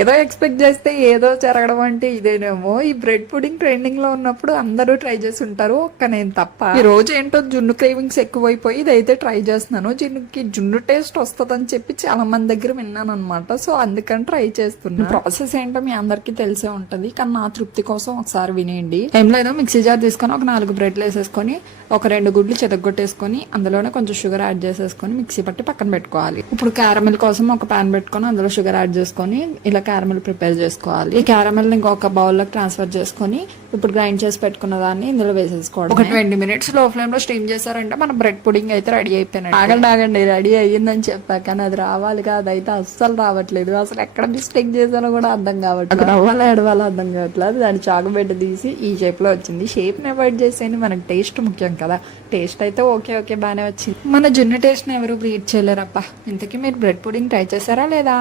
ఏదో ఎక్స్పెక్ట్ చేస్తే ఏదో జరగడం అంటే ఇదేనేమో. ఈ బ్రెడ్ పుడింగ్ ట్రెండింగ్ లో ఉన్నప్పుడు అందరూ ట్రై చేసి ఉంటారు, ఒక్క నేను తప్ప. ఈ రోజు ఏంటో జున్ను క్రేవింగ్స్ ఎక్కువైపోయి ఇదైతే ట్రై చేస్తున్నాను. జున్ను టేస్ట్ వస్తుందని చెప్పి చాలా మంది దగ్గర విన్నాను అనమాట. సో అందుకని ట్రై చేస్తున్నాను. ప్రాసెస్ ఏంటో మీ అందరికి తెలిసే ఉంటది, కానీ నా తృప్తి కోసం ఒకసారి వినేయండి. ఏం లేదో మిక్సీ జార్ తీసుకొని ఒక 4 బ్రెడ్లు వేసేసుకొని ఒక 2 గుడ్లు చెదగొట్టేసుకొని అందులోనే కొంచెం షుగర్ యాడ్ చేసేసుకొని మిక్సీ పట్టి పక్కన పెట్టుకోవాలి. ఇప్పుడు క్యారమిల్ కోసం ఒక పాన్ పెట్టుకొని అందులో షుగర్ యాడ్ చేసుకొని ఇలా క్యారమెల్ ప్రిపేర్ చేసుకోవాలి. ఈ క్యారమెల్ ఇంకొక బౌల్ లోకి ట్రాన్స్ఫర్ చేసుకొని ఇప్పుడు గ్రైండ్ చేసి పెట్టుకున్న దాన్ని ఇందులో వేసేసుకోవడం. ఒక 20 మినిట్స్ లో ఫ్లేమ్ లో స్టీమ్ చేశారంటే మన బ్రెడ్ పుడింగ్ అయితే రెడీ అయిపోయినట్టు. ఆగండి రెడీ అయ్యిందని చెప్పా, కానీ అది రావాలి కదా, అదైతే అస్సలు రావట్లేదు. అసలు ఎక్కడ మిస్టేక్ చేశానో కూడా అర్థం కావట్లేదు, రవ్వాలో ఎడవాలో అర్థం కావట్లేదు. దాన్ని చాకుబెట్టి తీసి ఈ షేప్ లో వచ్చింది. షేప్ ని అవాయిడ్ చేసేది, మనకి టేస్ట్ ముఖ్యం కదా. టేస్ట్ అయితే ఓకే బాగానే వచ్చింది. మన జున్ను టేస్ట్ ని ఎవరు బ్రీట్ చేయలేరప్ప. ఇంతకీ మీరు బ్రెడ్ పుడింగ్ ట్రై చేశారా లేదా?